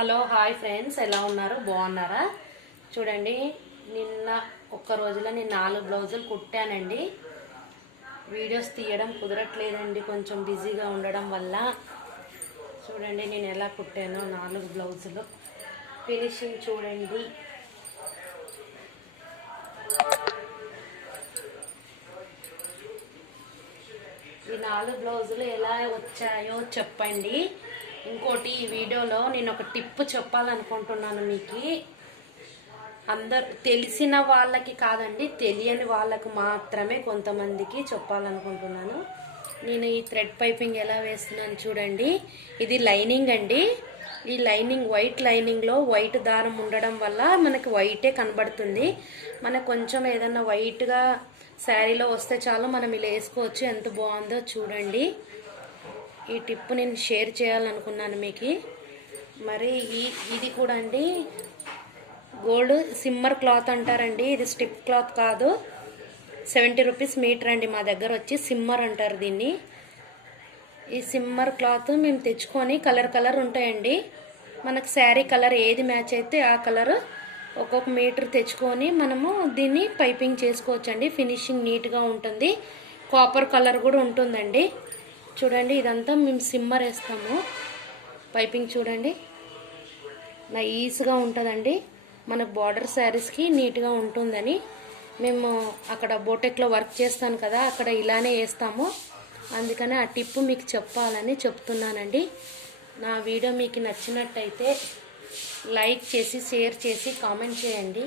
Hello hi friends. ఎలా ఉన్నారు? బాగున్నారా? చూడండి నిన్న ఒక్క రోజులో నేను నాలుగు బ్లౌజులు కుట్టానండి. వీడియోస్ తీయడం కుదరట్లేదండి. కొంచెం బిజీగా ఉండడం వల్ల. చూడండి నేను ఎలా కుట్టానో నాలుగు బ్లౌజులు. ఫినిషింగ్ చూడండి. ఈ నాలుగు బ్లౌజులు ఎలా వచ్చాయో చెప్పండి. ఇంకోటి ఈ వీడియోలో నేను ఒక టిప్ చెప్పాలనుకుంటున్నాను మీకు. అందరు తెలిసిన వాళ్ళకి కాదండి తెలియని వాళ్ళకు మాత్రమే కొంతమందికి చెప్పాలనుకుంటున్నాను. నేను ఈ థ్రెడ్ పైపింగ్ ఎలా వేస్తున్నాను చూడండి. ఇది లైనింగ్ అండి. ఈ లైనింగ్ వైట్ లైనింగ్లో వైట్ దారం ఉండడం వల్ల మనకి వైటే కనబడుతుంది. మనకు కొంచెం ఏదన్నా వైట్గా శారీలో వస్తే చాలు మనం ఇలా వేసుకోవచ్చు. ఎంత బాగుందో చూడండి. ఈ టిప్ నేను షేర్ చేయాలనుకున్నాను మీకు. మరి ఈ ఇది కూడా అండి. గోల్డ్ సిమ్మర్ క్లాత్ అంటారండి. ఇది స్టిప్ క్లాత్ కాదు. సెవెంటీ రూపీస్ మీటర్ అండి మా దగ్గర వచ్చి సిమ్మర్ అంటారు దీన్ని. ఈ సిమ్మర్ క్లాత్ మేము తెచ్చుకొని కలర్ కలర్ ఉంటాయండి. మనకు శారీ కలర్ ఏది మ్యాచ్ అయితే ఆ కలర్ ఒక్కొక్క మీటర్ తెచ్చుకొని మనము దీన్ని పైపింగ్ చేసుకోవచ్చండి. ఫినిషింగ్ నీట్గా ఉంటుంది. కాపర్ కలర్ కూడా ఉంటుందండి. చూడండి ఇదంతా మేము సిమ్మర్ వేస్తాము పైపింగ్ చూడండి. నా ఉంటుందండి. మన బార్డర్ శారీస్కి నీట్గా ఉంటుందని మేము అక్కడ బోటెక్లో వర్క్ చేస్తాను కదా అక్కడ ఇలానే వేస్తాము. అందుకని ఆ టిప్ మీకు చెప్పాలని చెప్తున్నానండి. నా వీడియో మీకు నచ్చినట్టయితే లైక్ చేసి షేర్ చేసి కామెంట్ చేయండి.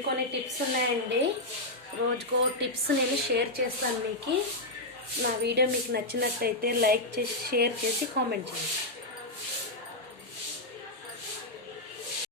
ఇంకొన్ని టిప్స్ ఉన్నాయండి. రోజుకో టిప్స్ నేను షేర్ చేస్తాను మీకు. నా వీడియో మీకు నచ్చినట్టయితే లైక్ చేసి షేర్ చేసి కామెంట్ చేయండి.